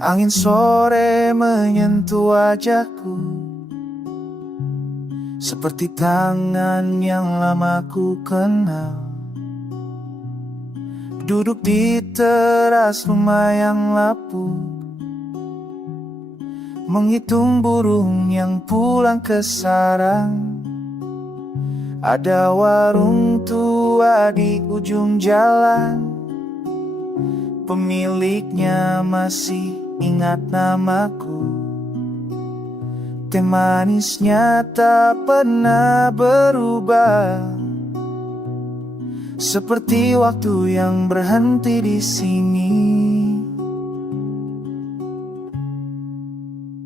Angin sore menyentuh wajahku, seperti tangan yang lama ku kenal. Duduk di teras rumah yang lapuk, menghitung burung yang pulang ke sarang. Ada warung tua di ujung jalan, pemiliknya masih ingat namaku. Teh manisnya tak pernah berubah, seperti waktu yang berhenti di sini.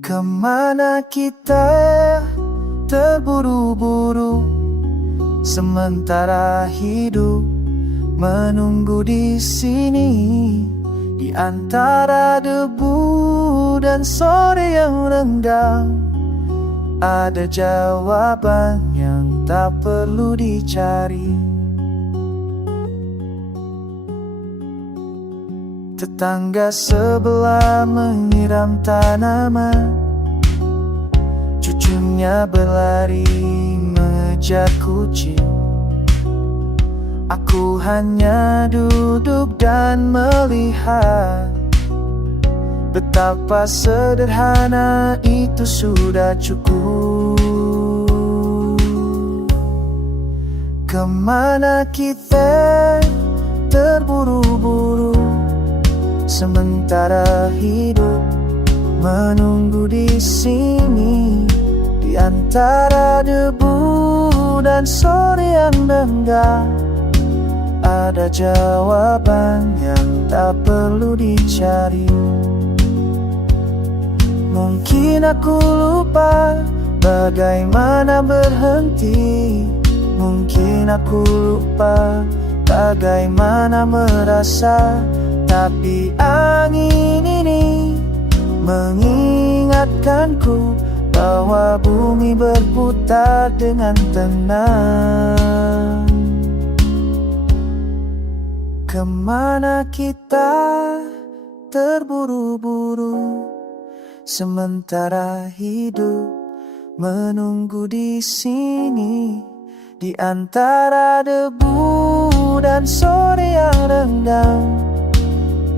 Kemana kita terburu-buru, sementara hidup menunggu di sini. Di antara debu dan sore yang renggang, ada jawaban yang tak perlu dicari. Tetangga sebelah menyiram tanaman, cucunya berlari mengejar kucing. Aku hanya duduk dan melihat, betapa sederhana itu sudah cukup. Kemana kita terburu-buru, sementara hidup menunggu di sini. Di antara debu dan sore yang renggang, ada jawaban yang tak perlu dicari. Mungkin aku lupa bagaimana berhenti, mungkin aku lupa bagaimana merasa. Tapi angin ini mengingatkanku bahwa bumi berputar dengan tenang. Kemana kita terburu-buru, sementara hidup menunggu di sini. Di antara debu dan sore yang renggang,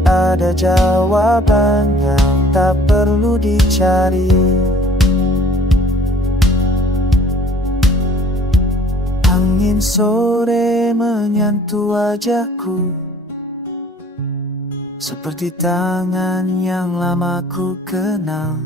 ada jawaban yang tak perlu dicari. Angin sore menyentuh wajahku, seperti tangan yang lama ku kenal.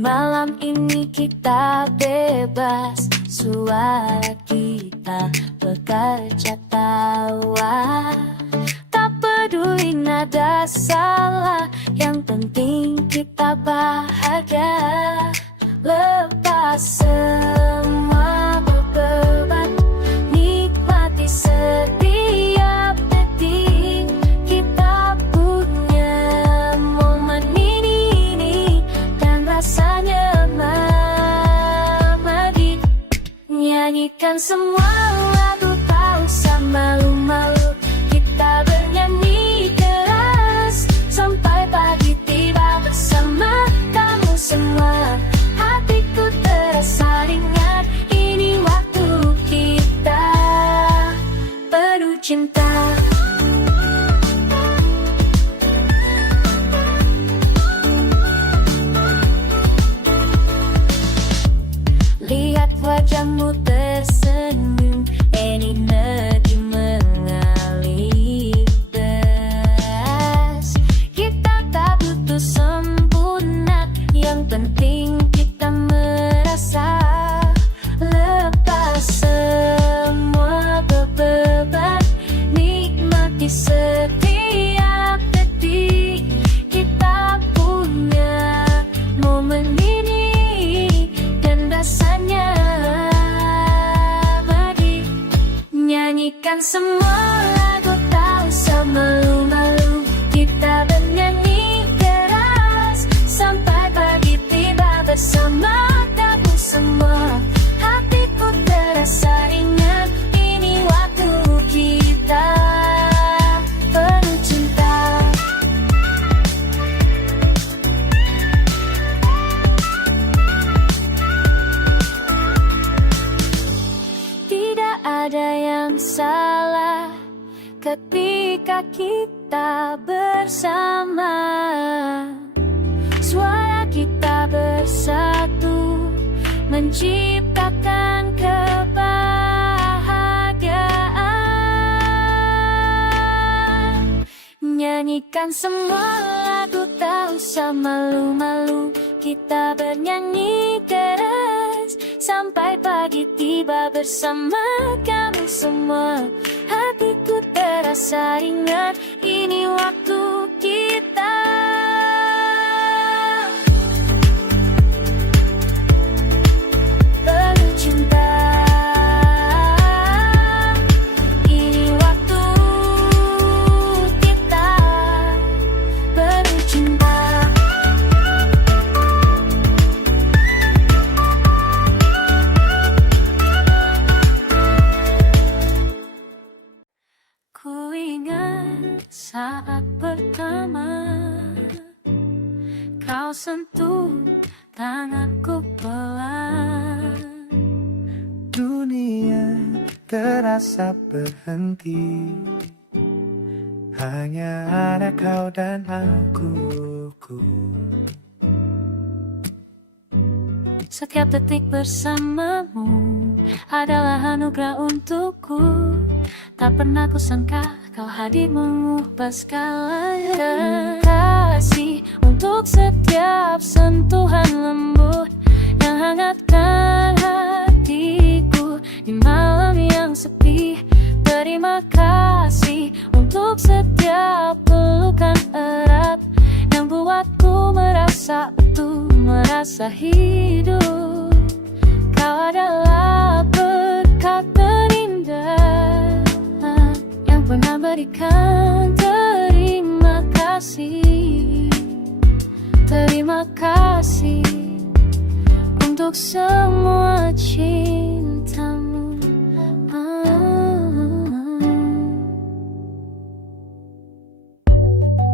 Malam ini kita bebas, suara kita bekerja tawa. Tak peduli nada salah, yang penting kita bahagia. Lepas semua beban, nikmati setiap detik. Kita punya momen ini dan rasanya mabadi. Nyanyikan semua lagu, tak usah malu-malu. Kita bernyanyi keras sampai pagi tiba bersama kamu semua. Hatiku terasa ringan, ini waktu kita penuh cinta. Lihat wajahmu tersenyum, energi mengalir deras. Kita tak butuh sempurna, yang penting kita merasa. Lepas semua beban, nikmati setiap detik. Kita punya momen ini dan rasanya madi. Nyanyikan semua lagu, tak usah malu-malu. Kita bernyanyi keras semua. Hatiku terasa ingat, ini waktu kita penuh cinta. Tidak ada yang salah ketika kita bersama. Suara kita bersatu menciptakan kebahagiaan. Nyanyikan semua lagu, tak usah malu-malu. Kita bernyanyi keras sampai pagi tiba bersama kamu semua. Hatiku terasa ingat, ini waktu kita penuh cinta. Ini waktu kita penuh cinta. Ku ingat saat pertama kau sentuh tanganku pelan. Dunia terasa berhenti, hanya ada kau dan aku. Setiap detik bersamamu adalah anugerah untukku. Tak pernah kusangka kau hadir mengubah segalanya. Kasih untuk setiap sentuhan lembut yang hangatkan hatiku di malam yang sepi. Terima kasih untuk setiap pelukan erat yang buatku merasa utuh, merasa hidup. Kau adalah berkat terindah yang pernah berikan. Terima kasih, terima kasih untuk semua cintamu.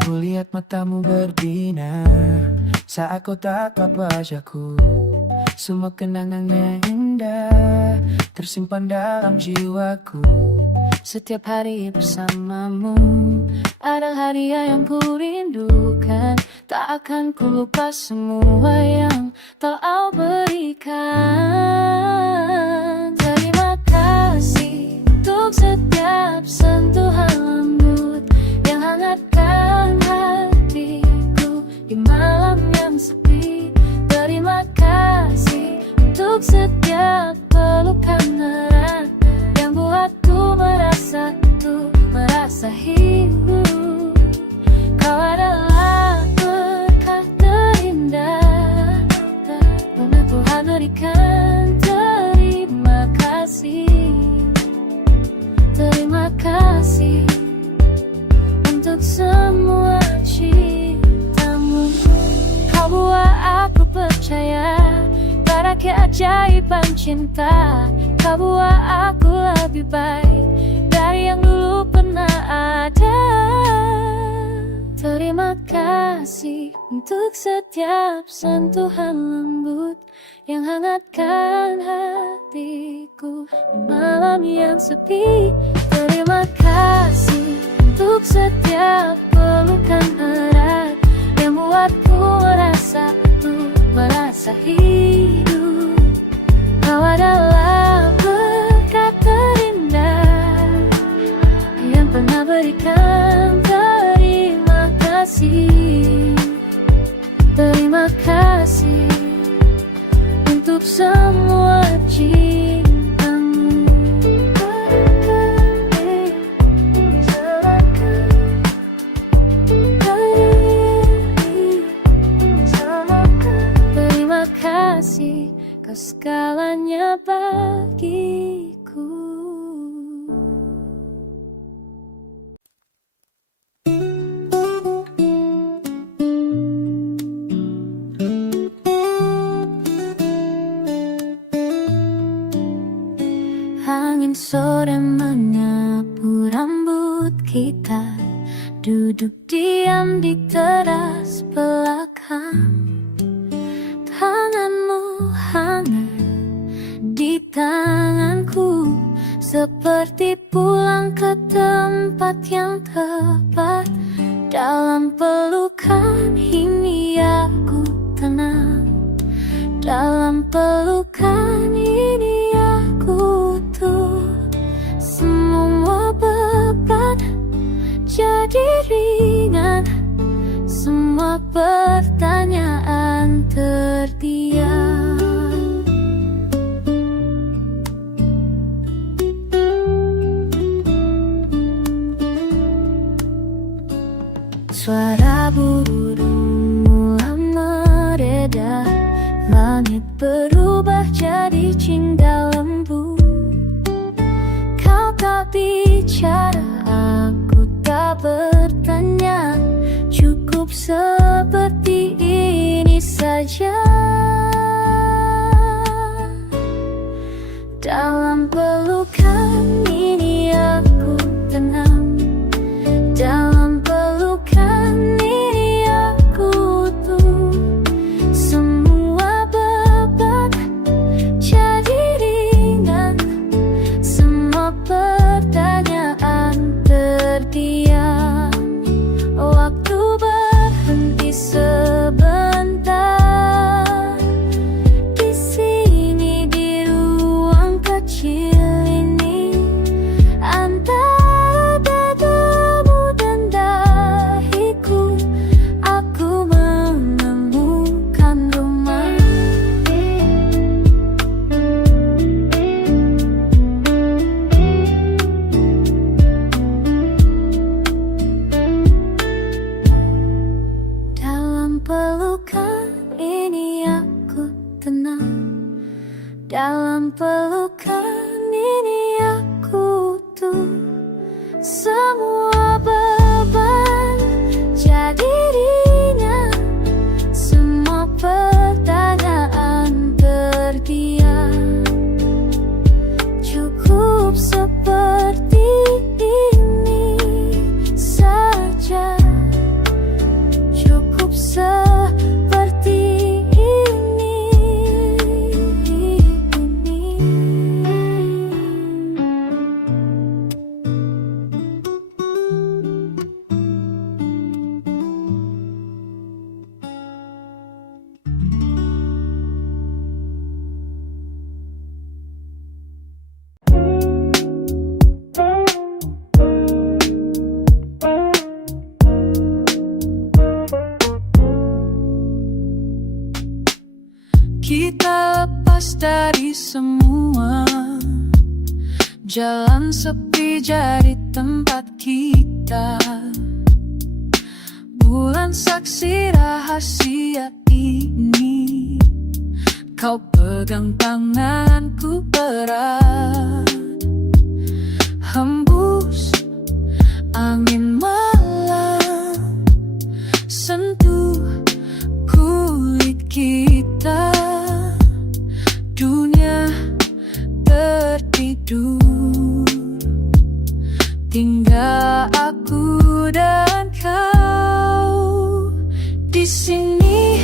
Kulihat matamu berbinar saat kau tatap wajahku. Semua kenangannya indah tersimpan dalam jiwaku. Setiap hari bersamamu adalah hadiah yang ku rindukan. Tak akan ku lupa semua yang telah berikan. Terima kasih untuk setiap sentuhan lembut yang hangatkan hatiku di malam yang sepi. Terima kasih untuk setiap pelukan erat yang buatku merasa utuh, merasa hidup. Kau adalah berkah terindah yang Tuhan berikan. Terima kasih, terima kasih untuk semua cintamu. Kau buat aku percaya pada keajaiban cinta. Kau buat aku lebih baik dari yang dulu pernah ada. Terima kasih untuk setiap sentuhan lembut yang hangatkan hatiku di malam yang sepi. Terima kasih untuk setiap pelukan erat yang buatku merasa utuh, merasa hidup. Kau adalah berkat terindah yang pernah berikan. Terima kasih, terima kasih untuk semua cintamu. Terima kasih, kau segalanya bagiku. Angin sore menyapu rambut kita, duduk diam di teras belakang. Tanganmu hangat di tanganku, seperti pulang ke tempat yang tepat. Dalam pelukan ini aku tenang, dalam pelukan ini aku tuh. Semua beban jadi ringan, semua pertanyaan terdiam. Suara burung mulai mereda, langit berubah jadi cingga lembu. Kau tak bicara, aku tak bertanya, cukup seperti ini saja. Dalam pelukan ini aku tenang, dalam pelukan ini aku tuh. Semua beban jadi ringan, semua pertanyaan terdiam. Waktu berhenti sebentar di sini, di ruang kecil ini, antara dadamu dan dahiku, aku menemukan rumah. Dalam pelukan ini aku tenang, dalam pelukan ini aku tuh. Semua beban jadi ringan, semua pertanyaan terdiam. Cukup seperti ini saja, cukup seperti ini. Kita lepas dari semua, jalan sepi jadi tempat kita. Bulan saksi rahasia ini, kau pegang tanganku erat. Hembus angin malam, sentuh kulit kita. Dunia tertidur, tinggal aku dan kau. Di sini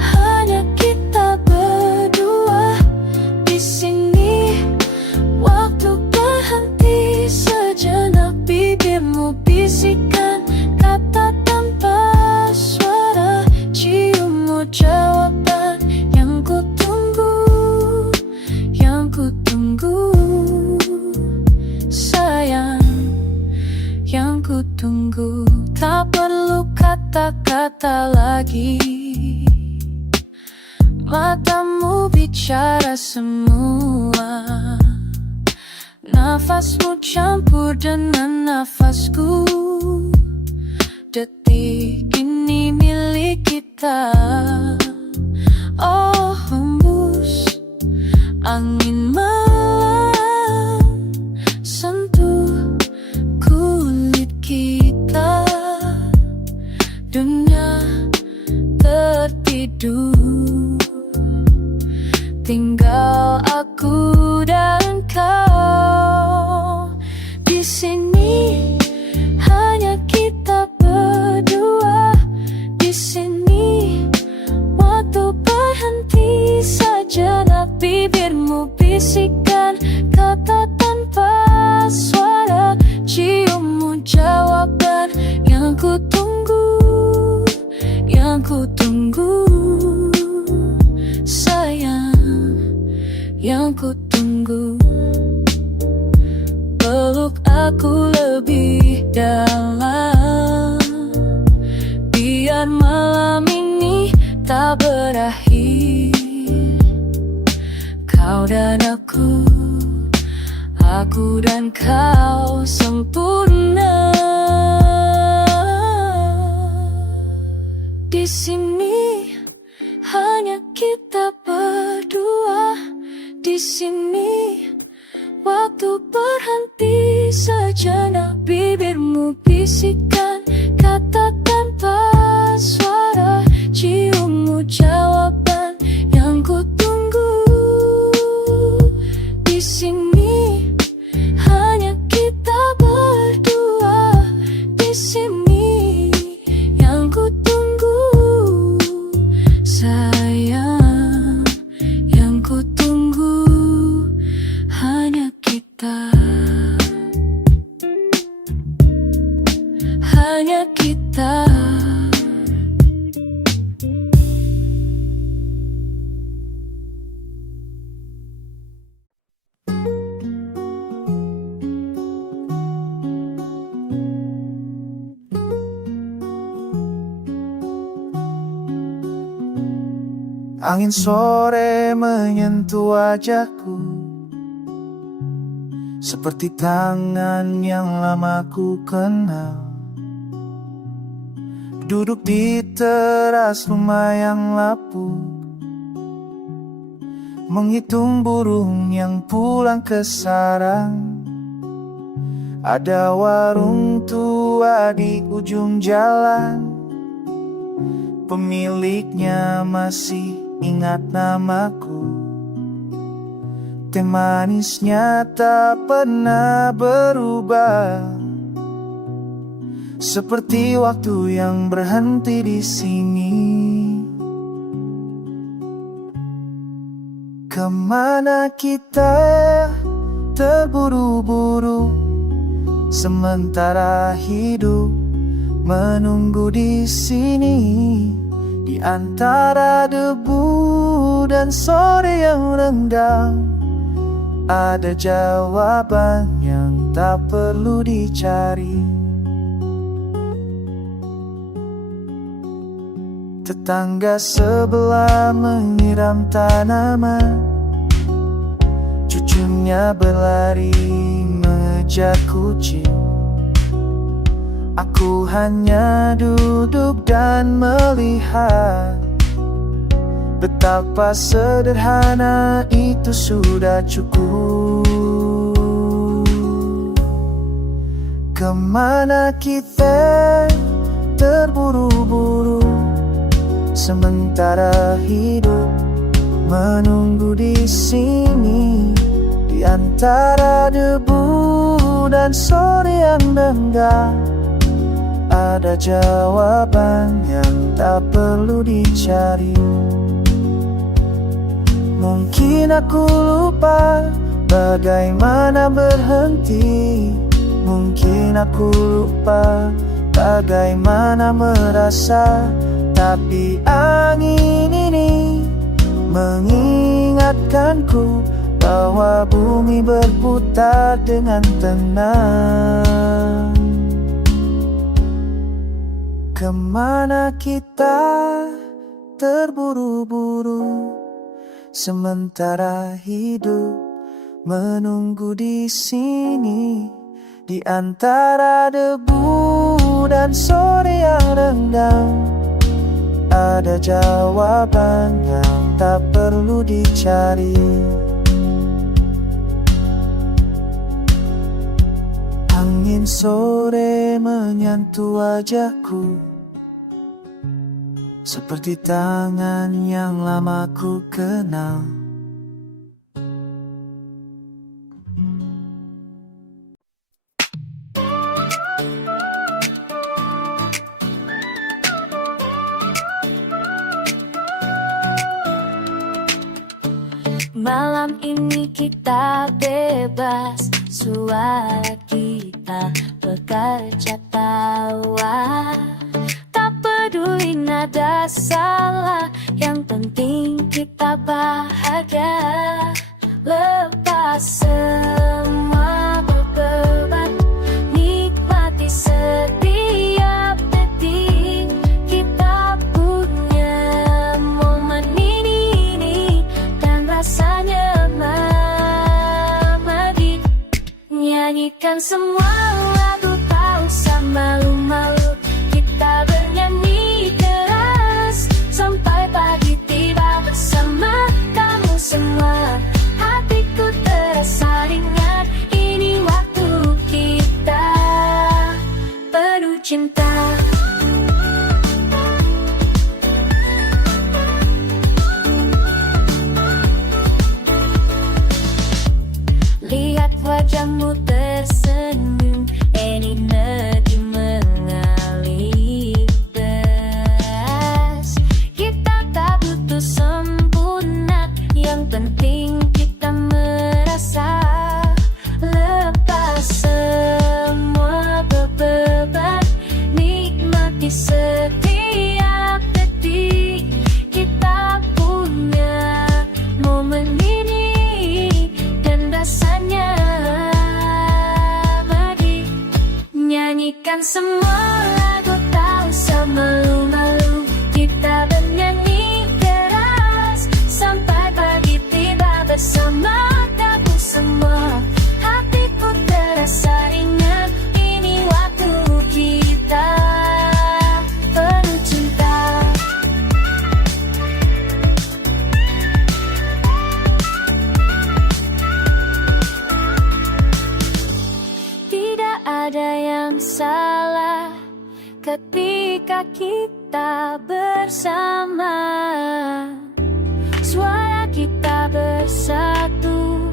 hanya kita berdua. Di sini waktu berhenti sejenak, bibirmu bisikan kata tanpa suara, ciummu jawaban yang ku tunggu, yang ku tunggu. Sayang, yang ku tunggu. Tak perlu kata-kata lagi, matamu bicara semua. Nafasmu campur dengan nafasku, detik ini milik kita. Oh, hembus angin malam, sentuh kulit kita. Dunia tertidur, tinggal aku dan kau. bibirmu bisikan kata tanpa suara, ciummu jawaban yang ku tunggu, yang ku tunggu. Sayang, yang ku tunggu. Peluk aku lebih dalam, biar malam ini tak berakhir. Kau dan aku dan kau sempurna. Di sini hanya kita berdua. Di sini waktu berhenti sejenak, bibirmu bisikan kata tanpa suara, ciummu jawaban yang ku tunggu. Di sini hanya kita berdua. Di sini yang ku tunggu. Sayang, yang ku tunggu hanya kita. Hanya kita. Angin sore menyentuh wajahku, seperti tangan yang lama ku kenal. Duduk di teras rumah yang lapuk, menghitung burung yang pulang ke sarang. Ada warung tua di ujung jalan, pemiliknya masih ingat namaku. Teh manisnya tak pernah berubah, seperti waktu yang berhenti di sini. Kemana kita terburu-buru, sementara hidup menunggu di sini. Di antara debu dan sore yang renggang, ada jawaban yang tak perlu dicari. Tetangga sebelah menyiram tanaman, cucunya berlari mengejar kucing. Aku hanya duduk dan melihat, betapa sederhana itu sudah cukup. Kemana kita terburu-buru, sementara hidup menunggu di sini. Di antara debu dan sore yang renggang, ada jawaban yang tak perlu dicari. Mungkin aku lupa bagaimana berhenti. Mungkin aku lupa bagaimana merasa. Tapi angin ini mengingatkanku bahwa bumi berputar dengan tenang. Kemana kita terburu-buru, sementara hidup menunggu di sini. Di antara debu dan sore yang renggang, ada jawaban yang tak perlu dicari. Angin sore menyentuh wajahku, seperti tangan yang lama ku kenal. Malam ini kita bebas, suara kita bekerja tawa. Tak peduli nada salah, yang penting kita bahagia. Lepas semua beban, nikmati setiap detik. Kita punya momen ini dan rasanya mati. Nyanyikan semua lagu, tak usah malu-malu. Kita bernyanyi keras sampai pagi tiba bersama kamu semua. Hatiku terasa ringan, ini waktu kita penuh cinta. Lihat wajahmu tersenyum, ini negeri mengalir deras. Kita tak butuh sempurna, yang penting kita merasa. Lepas semua beban, nikmati setiap detik. Kita punya momen ini dan rasanya mati. Nyanyikan semua lagu, tak usah malu-malu. Kita bernyanyi keras sampai pagi tiba bersama kamu semua. Hatiku terasa ringan, ini waktu kita penuh cinta. Tidak ada yang salah ketika kita bersama. Suara kita bersatu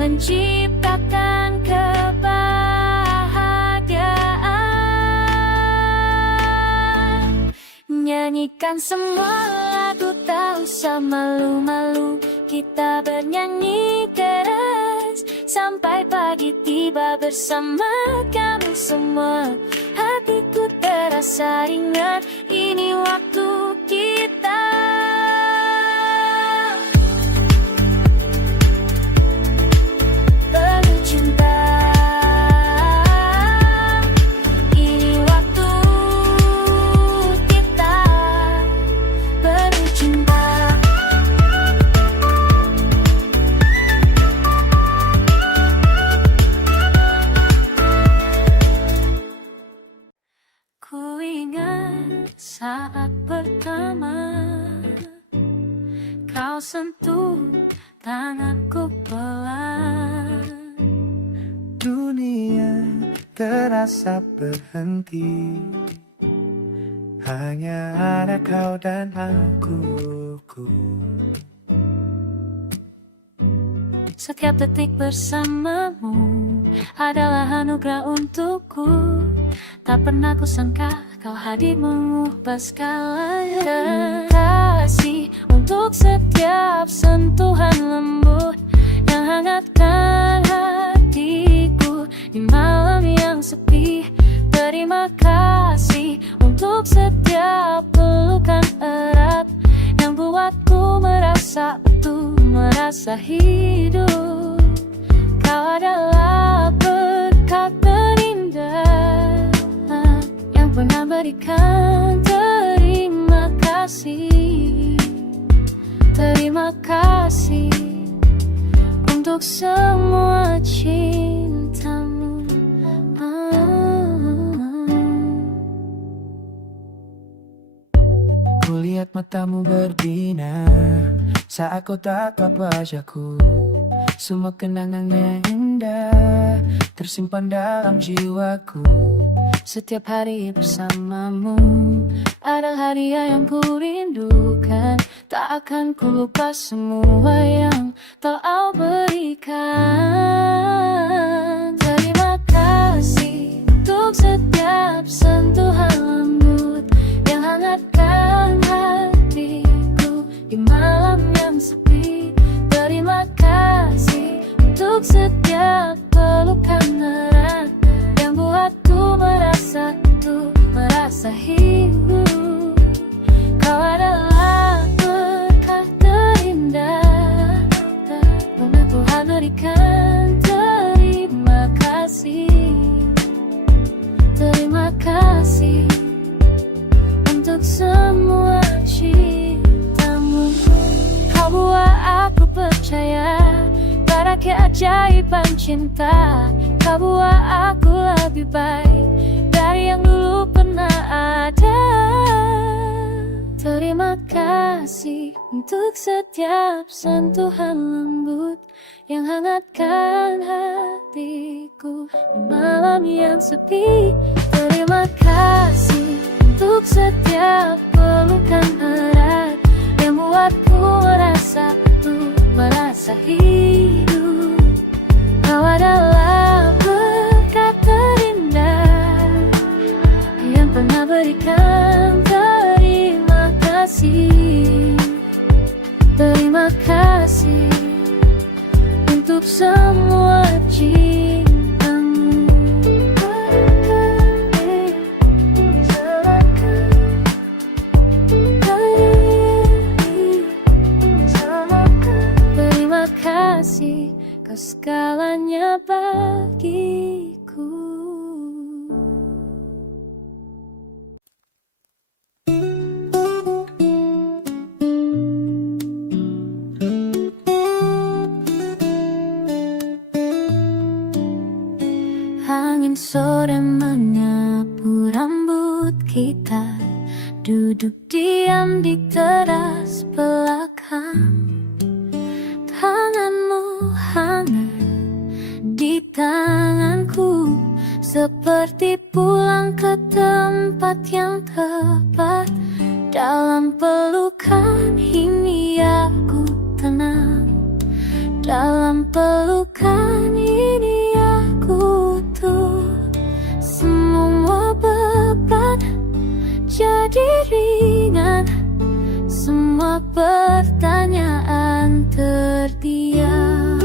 menciptakan kebahagiaan. Nyanyikan semua lagu, tak usah malu-malu. Kita bernyanyi keras sampai pagi tiba bersama kamu semua. Hatiku terasa ringan, ini waktu kita penuh cinta. Ini waktu kita penuh cinta. Ku ingat saat pertama kau sentuh tanganku pelan. Dunia terasa berhenti, hanya ada kau dan aku. Setiap detik bersamamu adalah anugerah untukku. Tak pernah kusangka kau hadir mengubah segalanya. Kasih untuk setiap sentuhan lembut yang hangatkan hatiku di malam yang sepi. Terima kasih untuk setiap pelukan erat yang buatku merasa utuh, merasa hidup. Kau adalah berkat terindah yang pernah berikan. Terima kasih, terima kasih untuk semua cintamu. Kulihat matamu berbinar saat kau tatap wajahku. Semua kenangan yang indah tersimpan dalam jiwaku. Setiap hari bersamamu adalah hadiah yang ku rindukan. Tak akan ku lupa semua yang telah berikan. Terima kasih untuk setiap sentuhan lembut yang hangatkan hatiku di malam yang sepi. Terima untuk setiap pelukan erat yang buatku merasa hidup. Kau adalah berkah terindah, tak pernah Tuhan berikan. Terima kasih, terima kasih untuk semua cintamu. Kau buat aku percaya pada keajaiban cinta. Kau buat aku lebih baik dari yang dulu pernah ada. Terima kasih untuk setiap sentuhan lembut yang hangatkan hatiku malam yang sepi. Terima kasih untuk setiap pelukan erat yang buatku merasa hidup. Kau adalah berkat terindah yang pernah berikan. Terima kasih, terima kasih untuk semua cintamu. Terima kasih, kau segalanya bagiku. Angin sore menyapu rambut kita, duduk diam di teras belakang. Tanganmu hangat di tanganku, seperti pulang ke tempat yang tepat. Dalam pelukan ini aku tenang, dalam pelukan ini aku tuh. Semua beban jadi ringan, semua pertanyaan terdiam.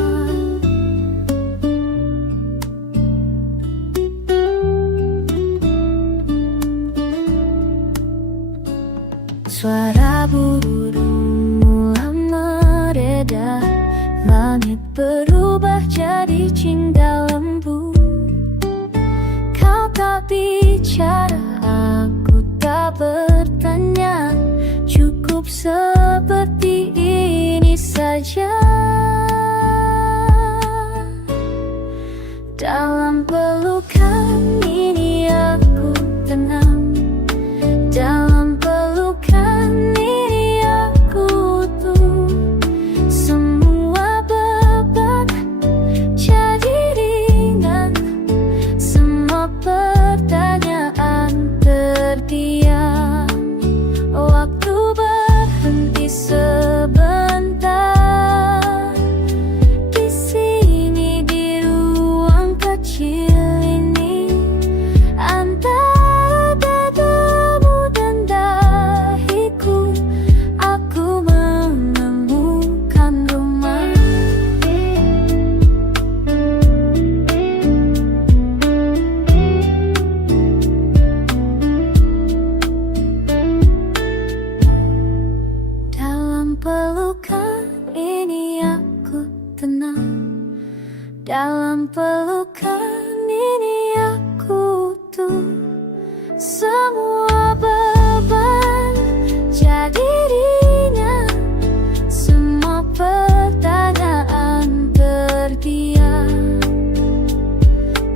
Suara burung mulai mereda, langit berubah jadi cingga lembu. Kau tak bicara, aku tak bertanya, cukup seperti ini saja. Dalam pelukan ini aku tenang, dalam pelukan ini aku tuh. Semua beban jadi ringan, semua pertanyaan terdiam. Waktu berhenti sebentar di sini, di ruang kecil ini, antara dadamu dan dahiku, aku menemukan rumah. Dalam pelukan ini aku tenang, dalam pelukan ini aku tuh. Semua beban jadi ringan, semua pertanyaan terdiam.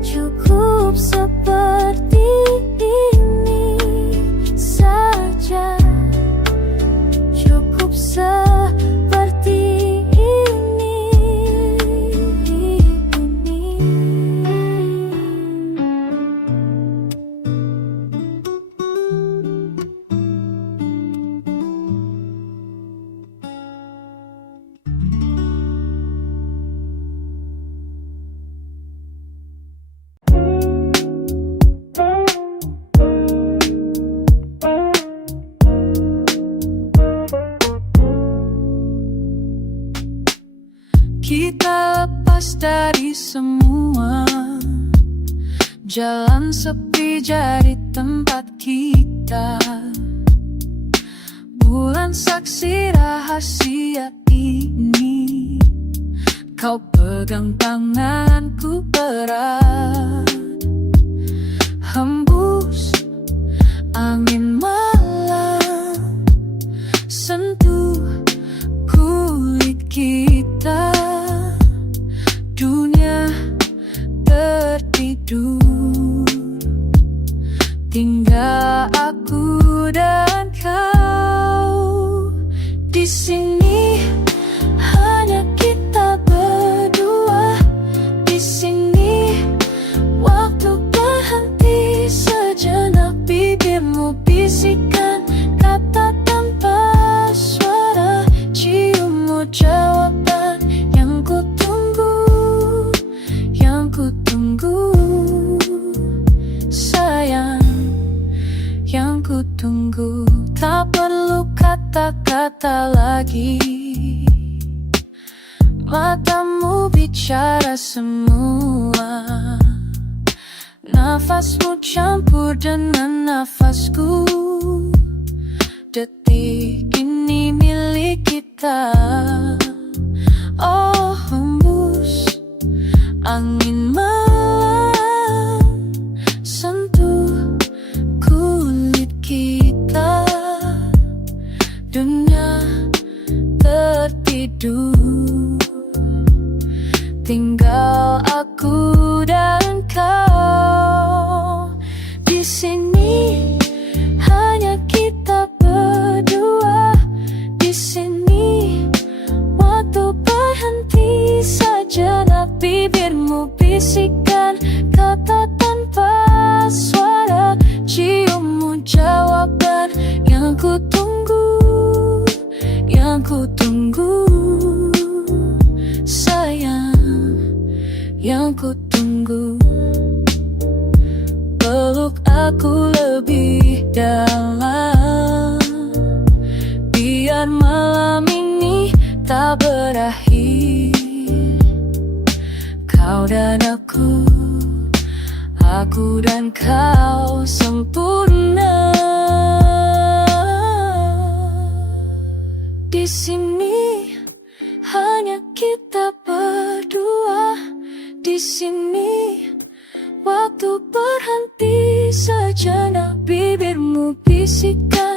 Cukup seperti ini saja, cukup seperti ini. Kita lepas lepas dari semua. Jalan sepi jadi tempat kita. Bulan saksi rahasia ini. Kau pegang tanganku erat. Hembus angin malam, sentuh kulit kita. Dunia tertidur, tinggal aku dan kau. Di sini hanya kita berdua. Di sini waktu berhenti sejenak. Bibirmu bisikan kata tanpa suara. Ciummu jawaban yang ku tunggu, yang ku tunggu. Sayang, yang ku tunggu. Tak perlu kata-kata lagi. Matamu bicara semua. Nafasmu campur dengan nafasku. Detik ini milik kita. Oh, hembus angin malam, sentuh kulit kita. Dunia tertidur, tinggal aku dan kau. Di sini hanya kita berdua. Di sini waktu berhenti sejenak. Bibirmu bisikan kata tanpa suara. Ciummu jawaban yang ku tunggu, yang ku tunggu. Sayang, yang ku tunggu. Peluk aku lebih dalam, biar malam ini tak berakhir. Kau dan aku dan kau sempurna. Di sini hanya kita berdua. Di sini waktu berhenti sejenak. Bibirmu bisikan